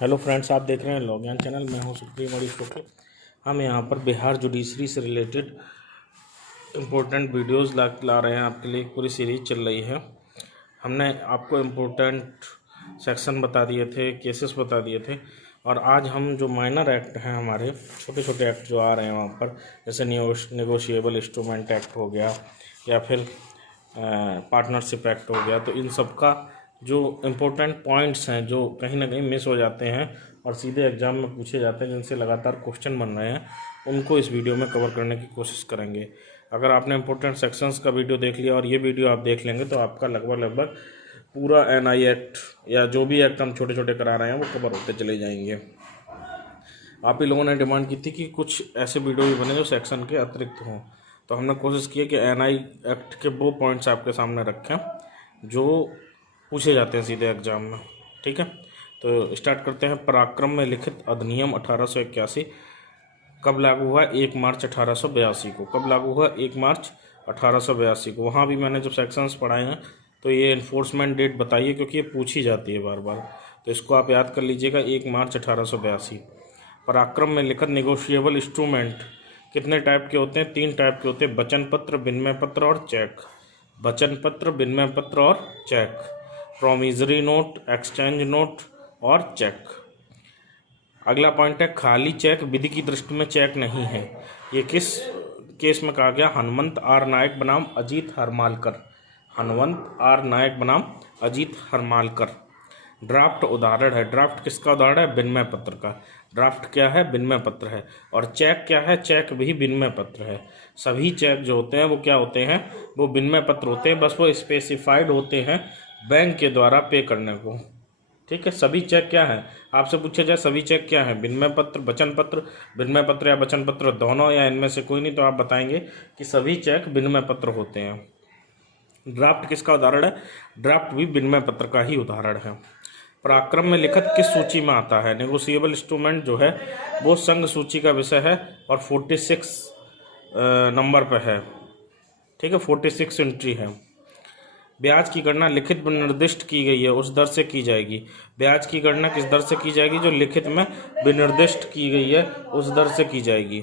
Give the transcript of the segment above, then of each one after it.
Hello friends, आप देख रहे हैं लॉग इन चैनल। मैं हूं सुप्रीम मणि शुक्ल। हम यहां पर बिहार जुडिशरी से रिलेटेड इम्पोर्टेंट वीडियोस ला रहे हैं आपके लिए। एक पूरी सीरीज चल रही है। हमने आपको इम्पोर्टेंट सेक्शन बता दिए थे, केसेस बता दिए थे, और आज हम जो माइनर एक्ट हैं, हमारे छोटे छोटे एक्ट जो आ रहे हैं वहाँ पर, जैसे नेगोशिएबल इंस्ट्रूमेंट एक्ट हो गया या फिर पार्टनरशिप एक्ट हो गया, तो इन सब का जो इम्पोर्टेंट पॉइंट्स हैं जो कहीं ना कहीं मिस हो जाते हैं और सीधे एग्ज़ाम में पूछे जाते हैं, जिनसे लगातार क्वेश्चन बन रहे हैं, उनको इस वीडियो में कवर करने की कोशिश करेंगे। अगर आपने इम्पोर्टेंट सेक्शंस का वीडियो देख लिया और ये वीडियो आप देख लेंगे तो आपका लगभग पूरा एनआई एक्ट या जो भी एक्ट हम छोटे छोटे करा रहे हैं वो कवर होते चले जाएंगे। आप ही लोगों ने डिमांड की थी कि कुछ ऐसे वीडियो भी बने जो सेक्शन के अतिरिक्त हों, तो हमने कोशिश की है कि एनआई एक्ट के वो पॉइंट्स आपके सामने रखें जो पूछे जाते हैं सीधे एग्जाम में। ठीक है, तो स्टार्ट करते हैं। पराक्रम में लिखित अधिनियम 1881 कब लागू हुआ? 1 मार्च 1882 को। कब लागू हुआ? 1 मार्च 1882 को। वहाँ भी मैंने जब सेक्शंस पढ़ाए हैं तो ये इन्फोर्समेंट डेट बताइए, क्योंकि ये पूछी जाती है बार बार, तो इसको आप याद कर लीजिएगा। 1 मार्च 1882। पराक्रम में लिखित नेगोशिएबल इंस्ट्रूमेंट कितने टाइप के होते हैं? 3 टाइप के होते हैं, वचन पत्र, विनिमय पत्र और चेक। वचन पत्र, विनिमय पत्र और cheque. Promissory note, exchange note और चेक। अगला पॉइंट है खाली चेक विधि की दृष्टि में चेक नहीं है। ये किस केस में कहा गया? हनुमंत आर नायक बनाम अजीत हरमालकर। हनुमंत आर नायक बनाम अजीत हरमालकर। ड्राफ्ट उदाहरण है। ड्राफ्ट किसका उदाहरण है? विनिमय पत्र का। ड्राफ्ट क्या है? विनिमय पत्र है। और चेक क्या है? चेक भी विनिमय पत्र है। सभी चेक जो होते हैं वो क्या होते हैं? वो विनिमय पत्र होते हैं, बस वो स्पेसिफाइड होते हैं बैंक के द्वारा पे करने को। ठीक है, सभी चेक क्या है? आपसे पूछा जाए सभी चेक क्या है? विनिमय पत्र, वचन पत्र, विनिमय पत्र या वचन पत्र दोनों, या इनमें से कोई नहीं, तो आप बताएंगे कि सभी चेक विनिमय पत्र होते हैं। ड्राफ्ट किसका उदाहरण है? ड्राफ्ट भी विनिमय पत्र का ही उदाहरण है। पराक्रम में लिखित किस सूची में आता है? नेगोशिएबल इंस्ट्रूमेंट जो है वो संघ सूची का विषय है और 46 नंबर पर है। ठीक है, 46 एंट्री है। ब्याज की गणना लिखित में निर्दिष्ट की गई है उस दर से की जाएगी। ब्याज की गणना किस दर से की जाएगी? जो लिखित में विनिर्दिष्ट की गई है उस दर से की जाएगी।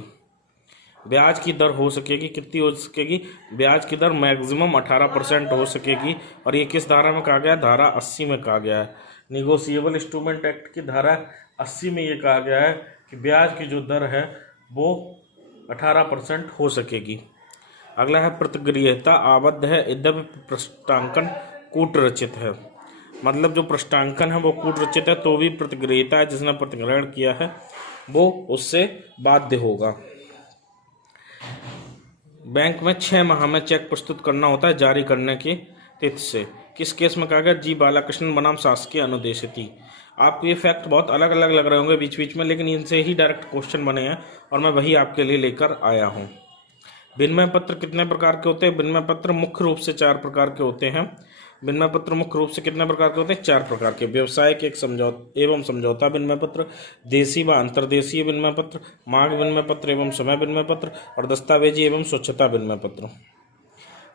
ब्याज की दर हो सकेगी, कितनी हो सकेगी? ब्याज की दर मैक्सिमम 18% हो सकेगी। और ये किस धारा में कहा गया? धारा 80 में कहा गया है। निगोशिएबल इंस्ट्रूमेंट एक्ट की धारा 80 में ये कहा गया है कि ब्याज की जो दर है वो 18% हो सकेगी। अगला है प्रतिगृह्यता आबद्ध है यद्यपि पृष्ठांकन कूट रचित है। मतलब जो पृष्ठांकन है वो कूट रचित है तो भी प्रतिगृह्यता है, जिसने प्रतिग्रहण किया है वो उससे बाध्य होगा। बैंक में 6 माह में चेक प्रस्तुत करना होता है जारी करने की तिथि से। किस केस में कहा गया? जी बालाकृष्णन बनाम शासकीय अनुदेशती। आपको ये फैक्ट बहुत अलग अलग लग रहे होंगे बीच बीच में, लेकिन इनसे ही डायरेक्ट क्वेश्चन बने हैं और मैं वही आपके लिए लेकर आया हूँ। विनिमय पत्र कितने प्रकार के होते हैं? विनिमय पत्र मुख्य रूप से 4 प्रकार के होते हैं। विनिमय पत्र मुख्य रूप से कितने प्रकार के होते हैं? 4 प्रकार के। व्यवसायिक एक समझौता एवं समझौता विनिमय पत्र, देशी व अंतर्देशीय विनिमय पत्र, मांग विनिमय पत्र एवं समय विनिमय पत्र, और दस्तावेजी एवं स्वच्छता विनिमय पत्र।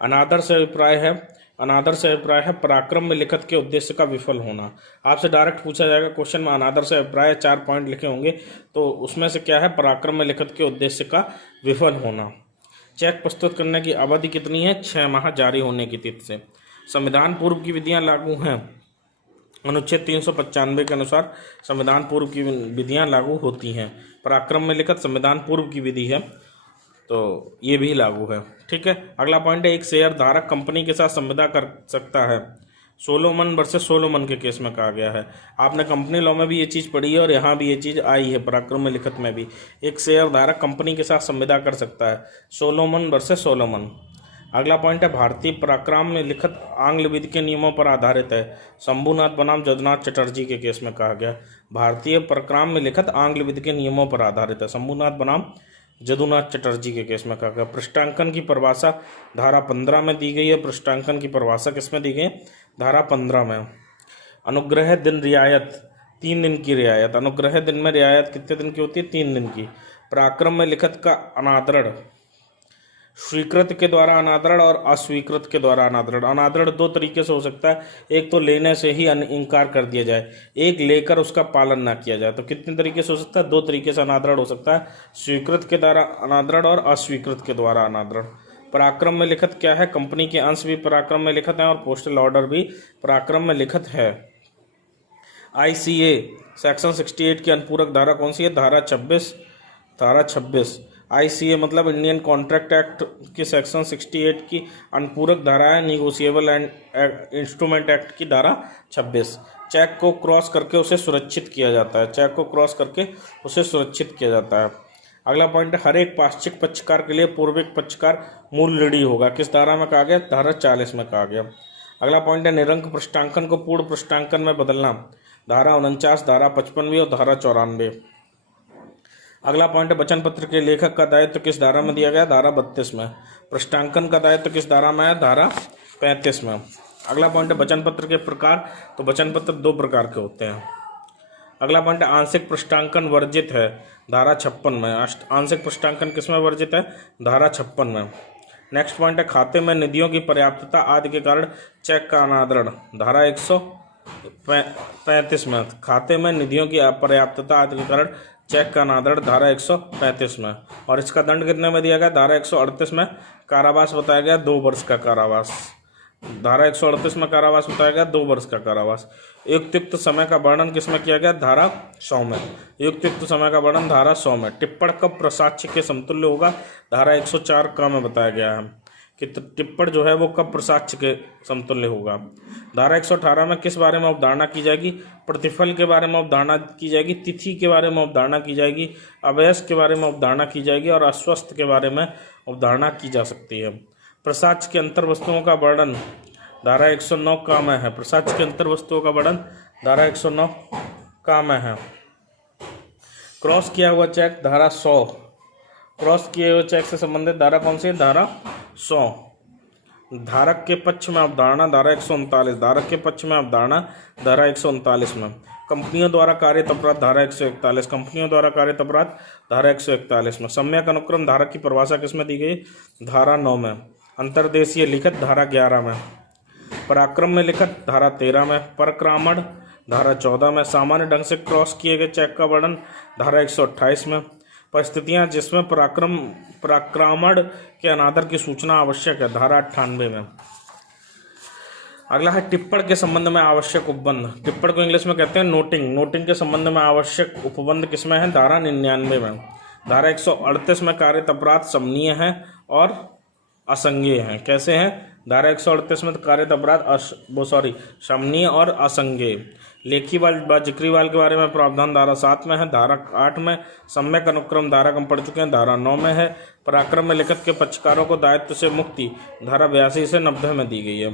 अनादर्श अभिप्राय है पराक्रम में लिखित के उद्देश्य का विफल होना। आपसे डायरेक्ट पूछा जाएगा क्वेश्चन में, अनादर्श अभिप्राय 4 पॉइंट लिखे होंगे, तो उसमें से क्या है? पराक्रम में लिखित के उद्देश्य का विफल होना। चेक प्रस्तुत करने की अवधि कितनी है? 6 माह जारी होने की तिथि से। संविधान पूर्व की विधियां लागू हैं। अनुच्छेद 395 के अनुसार संविधान पूर्व की विधियां लागू होती हैं। पराक्रम में लिखित संविधान पूर्व की विधि है तो ये भी लागू है। ठीक है, अगला पॉइंट है एक शेयर धारक कंपनी के साथ संविदा कर सकता है। सोलोमन वर्सेस सोलोमन के केस में कहा गया है। आपने कंपनी लॉ में भी ये चीज़ पढ़ी है और यहाँ भी ये चीज़ आई है पराक्रम में लिखित में भी। एक शेयर धारक कंपनी के साथ संविदा कर सकता है। Solomon versus Solomon. अगला पॉइंट है भारतीय पराक्रम में लिखित आंग्ल विधि के नियमों पर आधारित है। शंभुनाथ बनाम जदुनाथ चटर्जी के केस में कहा गया भारतीय पराक्रम में लिखित आंग्ल विधि के नियमों पर आधारित है। शंभुनाथ बनाम जदुनाथ चटर्जी के केस में कहा गया। पृष्ठांकन की परिभाषा धारा 15 में दी गई है। पृष्ठांकन की परिभाषा किस में दी गई? धारा 15 में। अनुग्रह दिन रियायत 3 दिन की रियायत। अनुग्रह दिन में रियायत कितने दिन की होती है? 3 दिन की। पराक्रम में लिखित का अनादरण स्वीकृत के द्वारा अनादरण और अस्वीकृत के द्वारा अनादरण। अनादरण दो तरीके से हो सकता है, एक तो लेने से ही इनकार कर दिया जाए, एक लेकर उसका पालन ना किया जाए। तो कितने तरीके से हो सकता है? दो तरीके से अनादरण हो सकता है, स्वीकृत के द्वारा अनादरण और अस्वीकृत के द्वारा अनादरण। पराक्रम में लिखित क्या है? कंपनी के अंश भी पराक्रम में लिखित है और पोस्टल ऑर्डर भी पराक्रम में लिखित है। ICA सेक्शन 68 की अनुपूरक धारा कौन सी है? धारा 26। धारा 26 ICA मतलब इंडियन कॉन्ट्रैक्ट एक्ट के सेक्शन 68 की अनुपूरक धारा है, निगोशिएबल एंड इंस्ट्रूमेंट एक्ट की धारा 26। चेक को क्रॉस करके उसे सुरक्षित किया जाता है, चेक को क्रॉस करके उसे सुरक्षित किया जाता है। अगला पॉइंट है, हर एक पाश्चिक पक्षकार के लिए पूर्विक पक्षकार मूल ऋणी होगा। किस धारा में कहा गया? धारा 40 में कहा गया। अगला पॉइंट है, निरंक पृष्ठांकन को पूर्ण पृष्ठांकन में बदलना। धारा 49, धारा 55 और धारा 94। अगला पॉइंट है, वचन पत्र के लेखक का दायित्व किस धारा में दिया गया? धारा 32 में। पृष्ठांकन का दायित्व किस धारा में है? धारा 35 में। अगला पॉइंट है, वचन पत्र के प्रकार। तो वचन पत्र दो प्रकार के होते हैं। अगला पॉइंट है, आंशिक पृष्ठांकन वर्जित है। धारा 56 में। आंशिक पृष्ठांकन किसमें वर्जित है? धारा 56 में। नेक्स्ट पॉइंट है, खाते में निधियों की पर्याप्तता आदि के कारण चेक का अनादरण। धारा 135 में। खाते में निधियों की अपर्याप्तता आदि के कारण चेक का अनादरण। धारा 135 में। और इसका दंड कितने में दिया गया? धारा 138 में कारावास बताया गया, 2 वर्ष का कारावास। धारा 138 में कारावास बताया गया, 2 वर्ष का कारावास। युक्त समय का वर्णन किसमें किया गया? धारा 100 में। युक्त समय का वर्णन धारा 100 में। टिप्पण कब प्रसाक्ष्य के समतुल्य होगा? धारा 104 का में बताया गया है कि टिप्पण जो है वो कब प्रसाक्ष्य के समतुल्य होगा। धारा 118 में किस बारे में अवधारणा की जाएगी? प्रतिफल के बारे में अवधारणा की जाएगी, तिथि के बारे में अवधारणा की जाएगी, अवयस के बारे में अवधारणा की जाएगी और अस्वस्थ के बारे में अवधारणा की जा सकती है। प्रसाक्ष्य के अंतर वस्तुओं का वर्णन धारा 109 का में है। प्रसाक्ष्य के अंतर वस्तुओं का वर्णन धारा 109 का में है। क्रॉस किया हुआ चेक धारा 100। क्रॉस किए हुए चेक से संबंधित धारा कौन सी है? धारा 100। धारक के पक्ष में अवधारणा धारा 139। धारक के पक्ष में अवधारणा धारा 139 में। कंपनियों द्वारा कारित अपराध धारा 141। कंपनियों द्वारा कारित अपराध धारा 141 में। सम्यक अनुक्रम धारक की परिभाषा किसमें दी गई? धारा 9 में। अंतर्देशीय लिखित धारा 11 में। पराक्रम में लिखित धारा 13 में। परक्रामण धारा 14 में। सामान्य ढंग से क्रॉस किए गए चेक का वर्णन धारा 128 में। परिस्थितियां जिसमें पराक्रमण के अनादर की सूचना आवश्यक है धारा 98 में। अगला है, टिप्पण के संबंध में आवश्यक उपबंध। टिप्पण को इंग्लिश में कहते हैं नोटिंग। नोटिंग के संबंध में आवश्यक उपबंध किसमें है? धारा 99 में। धारा 138 में कारित अपराध समनीय है और असंज्ञेय हैं। कैसे हैं? धारा 138 में कारित अपराध समनीय और असंज्ञेय। लेखीवाल व जिक्रीवाल के बारे में प्रावधान धारा 7 में है। धारा 8 में। सम्यक अनुक्रम धारा हम पढ़ चुके हैं, धारा 9 में है। पराक्रम में लिखित के पक्षकारों को दायित्व से मुक्ति धारा 82 से 90 में दी गई है।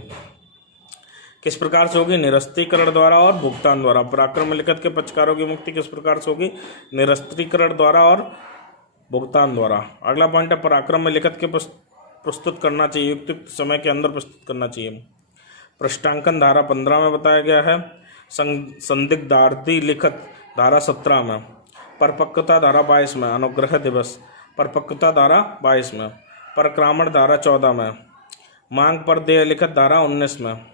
किस प्रकार से होगी? निरस्तीकरण द्वारा और भुगतान द्वारा। पराक्रम में लिखित के पक्षकारों की मुक्ति किस प्रकार से होगी? निरस्तीकरण द्वारा और भुगतान द्वारा। अगला पॉइंट है, पराक्रम में लिखित के प्रस्तुत करना चाहिए, युक्त समय के अंदर प्रस्तुत करना चाहिए। पृष्ठांकन धारा 15 में बताया गया है। संदिग्धार्थी लिखित धारा 17 में। परिपक्वता धारा 22 में। अनुग्रह दिवस परिपक्वता धारा 22 में। परक्रामण धारा 14 में। मांग पर देय लिखित धारा 19 में।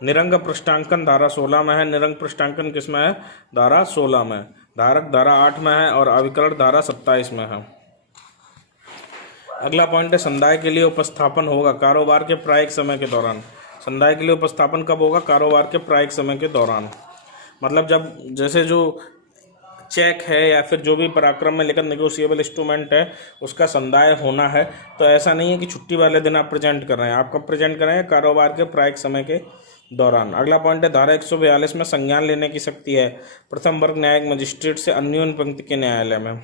निरंग पृष्ठांकन धारा 16 में है। निरंग पृष्ठांकन किसमें है? धारा 16 में। धारक धारा 8 में है और अविकरण धारा 27 में है। अगला पॉइंट है, संदाय के लिए उपस्थापन होगा कारोबार के प्रायिक समय के दौरान। संदाय के लिए उपस्थापन कब होगा? कारोबार के प्रायिक समय के दौरान। मतलब जब जैसे जो चेक है या फिर जो भी पराक्रम में लिखित नेगोशिएबल इंस्ट्रूमेंट है उसका संदाय होना है, तो ऐसा नहीं है कि छुट्टी वाले दिन आप प्रेजेंट कर रहे हैं। आप कब प्रेजेंट कर रहे हैं? कारोबार के प्रायिक समय के दौरान। अगला पॉइंट है, धारा 142 में संज्ञान लेने की शक्ति है प्रथम वर्ग न्यायिक मजिस्ट्रेट से अन्योन्य पंक्ति के न्यायालय में।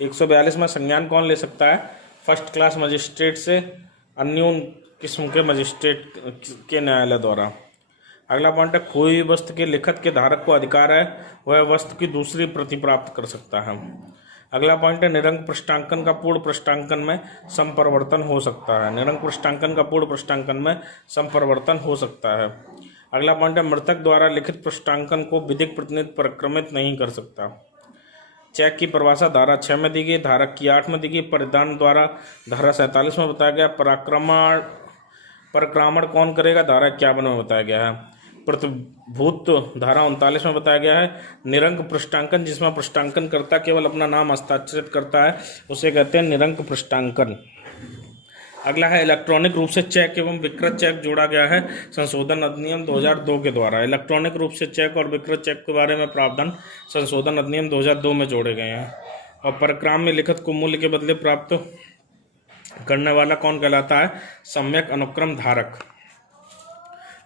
142 में संज्ञान कौन ले सकता है? फर्स्ट क्लास मजिस्ट्रेट से अन्योन्य किस्म के मजिस्ट्रेट के न्यायालय द्वारा। अगला पॉइंट है, कोई भी वस्तु के लिखित के धारक को अधिकार है वह वस्तु की दूसरी प्रति प्राप्त कर सकता है। अगला पॉइंट है, निरंक पृष्ठांकन का पूर्ण पृष्ठांकन में संपरिवर्तन हो सकता है। निरंक पृष्ठांकन का पूर्ण पृष्ठांकन में संपरिवर्तन हो सकता है। अगला पॉइंट है, मृतक द्वारा लिखित पृष्ठांकन को विधिक प्रतिनिधि परिक्रमित नहीं कर सकता। चेक की परिभाषा धारा 6 में दी गई, धारा की 8 में दी गई, परिधान द्वारा धारा 47 में बताया गया। परिक्रामण कौन करेगा, धारा 51 में बताया गया है। प्रतिभूत धारा 39 में बताया गया है। निरंक पृष्ठांकन, जिसमें पृष्ठांकन करता केवल अपना नाम हस्ताक्षरित करता है, उसे कहते हैं निरंक पृष्ठांकन। अगला है इलेक्ट्रॉनिक रूप से चेक एवं विकृत चेक जोड़ा गया है संशोधन अधिनियम 2002 के द्वारा। इलेक्ट्रॉनिक रूप से चेक और विकृत चेक के बारे में प्रावधान संशोधन अधिनियम 2002 में जोड़े गए हैं। और परिक्राम में लिखित को मूल्य के बदले प्राप्त करने वाला कौन कहलाता है, सम्यक अनुक्रम धारक।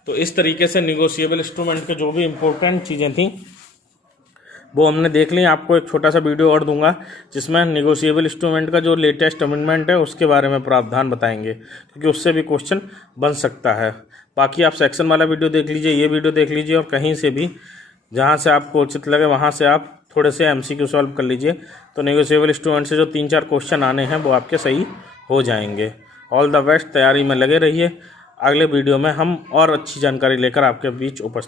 तो इस तरीके से निगोशिएबल इंस्ट्रूमेंट के जो भी इम्पोर्टेंट चीज़ें थी वो हमने देख ली। आपको एक छोटा सा वीडियो और दूंगा जिसमें निगोशिएबल इंस्ट्रूमेंट का जो लेटेस्ट अमेंडमेंट है उसके बारे में प्रावधान बताएंगे, क्योंकि उससे भी क्वेश्चन बन सकता है। बाकी आप सेक्शन वाला वीडियो देख लीजिए, ये वीडियो देख लीजिए, और कहीं से भी जहाँ से आपको उचित लगे वहाँ से आप थोड़े से MCQ सॉल्व कर लीजिए। तो निगोशिएबल इंस्ट्रूमेंट से जो 3-4 क्वेश्चन आने हैं वो आपके सही हो जाएंगे। ऑल द बेस्ट, तैयारी में लगे रहिए। अगले वीडियो में हम और अच्छी जानकारी लेकर आपके बीच उपस्थित